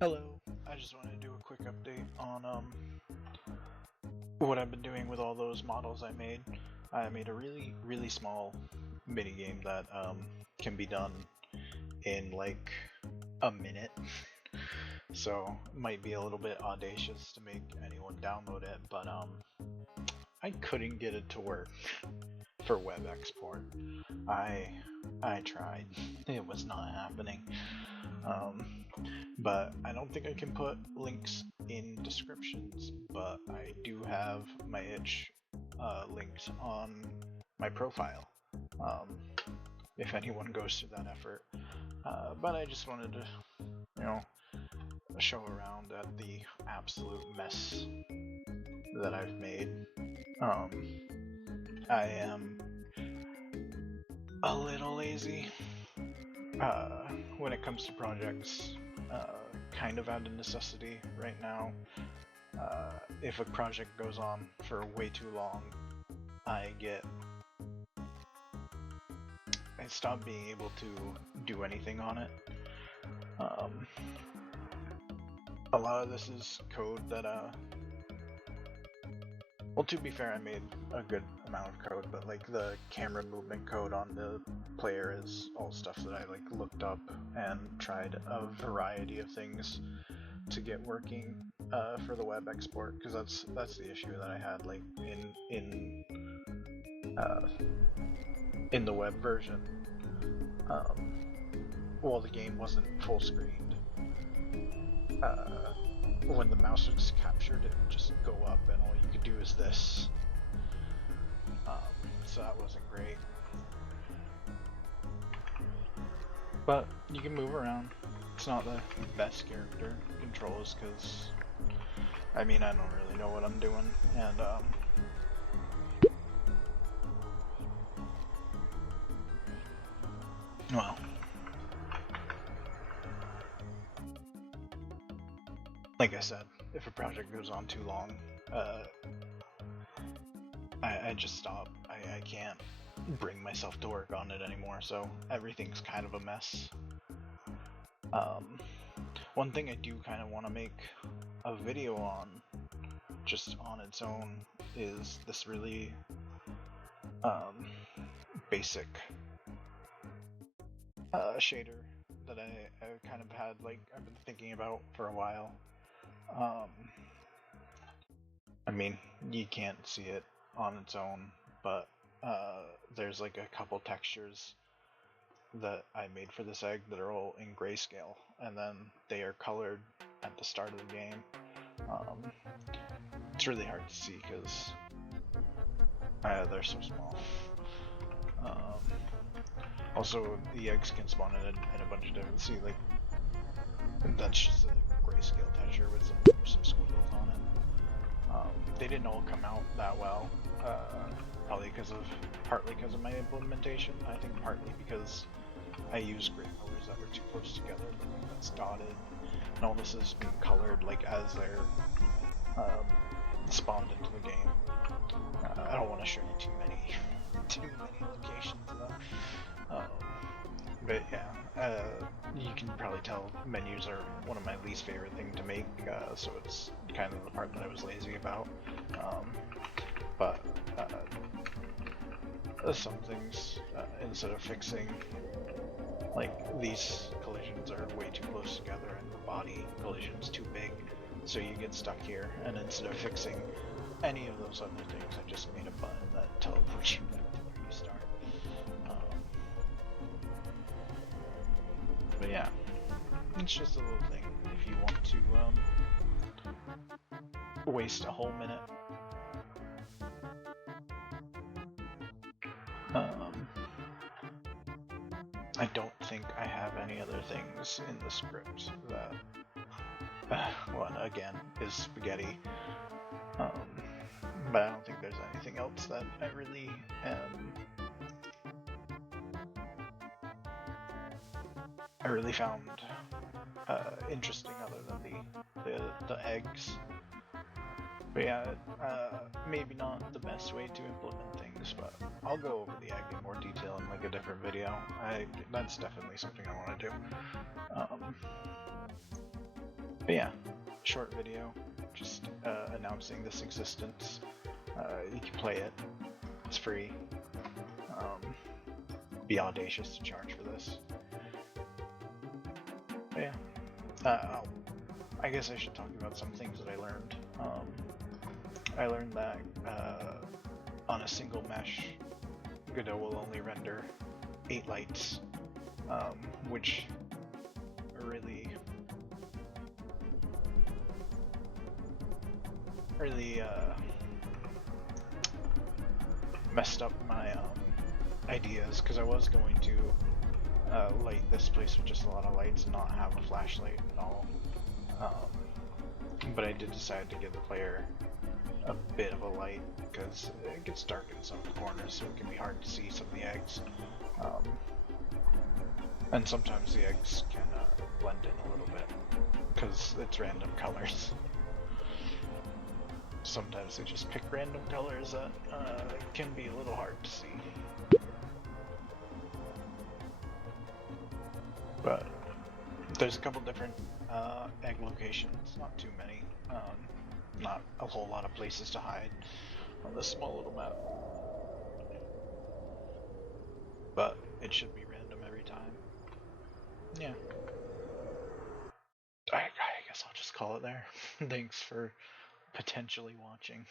Hello. I just wanted to do a quick update on what I've been doing with all those models I made. I made a really small mini game that can be done in like a minute. So might be a little bit audacious to make anyone download it, but I couldn't get it to work for web export. I I tried. It was not happening. Um, but I don't think I can put links in descriptions, but I do have my itch linked on my profile um, if anyone goes through that effort. But I just wanted to, you know, show around at the absolute mess that I've made. Um, I am a little lazy when it comes to projects, kind of out of necessity right now. If a project goes on for way too long, I get I stop being able to do anything on it. Um, a lot of this is code that well, to be fair, I made a good amount of code, but like the camera movement code on the player is all stuff that I like looked up and tried a variety of things to get working for the web export, because that's the issue that I had like uh, in the web version. Well, the game wasn't full screened. Uh, when the mouse was captured, it would just go up, and all you could do is this. So that wasn't great. But you can move around. It's not the best character controls, because I mean, I don't really know what I'm doing, and well, like I said, if a project goes on too long, uh, I just stop. I can't bring myself to work on it anymore, so everything's kind of a mess. Um, One thing I do kind of want to make a video on, just on its own, is this really um, basic shader that I kind of had, like, I've been thinking about for a while. Um, I mean, you can't see it on its own, but there's like a couple textures that I made for this egg that are all in grayscale, and then they are colored at the start of the game. Um, it's really hard to see because they're so small. Um, Also, the eggs can spawn in a bunch of different. See, like that's just a grayscale texture with some squiggles on it. They didn't all come out that well. Probably partly because of my implementation. I think partly because I used gray colors that were too close together. Like that's dotted, and all this is being colored like as they're um, spawned into the game. I don't want to show you too many locations though. But yeah, you can probably tell menus are one of my least favorite thing to make, so it's kind of the part that I was lazy about. Um, but some things, instead of fixing, like these collisions are way too close together and the body collision's too big, so you get stuck here, and instead of fixing any of those other things, I just made a button that teleports you back to where you start. Um, but yeah, it's just a little thing if you want to waste a whole minute. Um, I don't think I have any other things in the script that, well, again, is spaghetti. Um, but I don't think there's anything else that I really found interesting other than the eggs. But yeah, maybe not the best way to implement things, but I'll go over the egg in more detail in like a different video. That's definitely something I want to do. Um, But yeah, short video, just announcing this existence. You can play it. It's free. Be audacious to charge for this. But yeah, I guess I should talk about some things that I learned. I learned that on a single mesh, Godot will only render 8 lights, which really messed up my ideas, because I was going to light this place with just a lot of lights and not have a flashlight at all. But I did decide to give the player a bit of a light because it gets dark in some of the corners, so it can be hard to see some of the eggs. And sometimes the eggs can blend in a little bit because it's random colors. Sometimes they just pick random colors that can be a little hard to see. But there's a couple different egg locations, not too many. Not a whole lot of places to hide on this small little map. But it should be random every time. Yeah. I guess I'll just call it there. Thanks for potentially watching.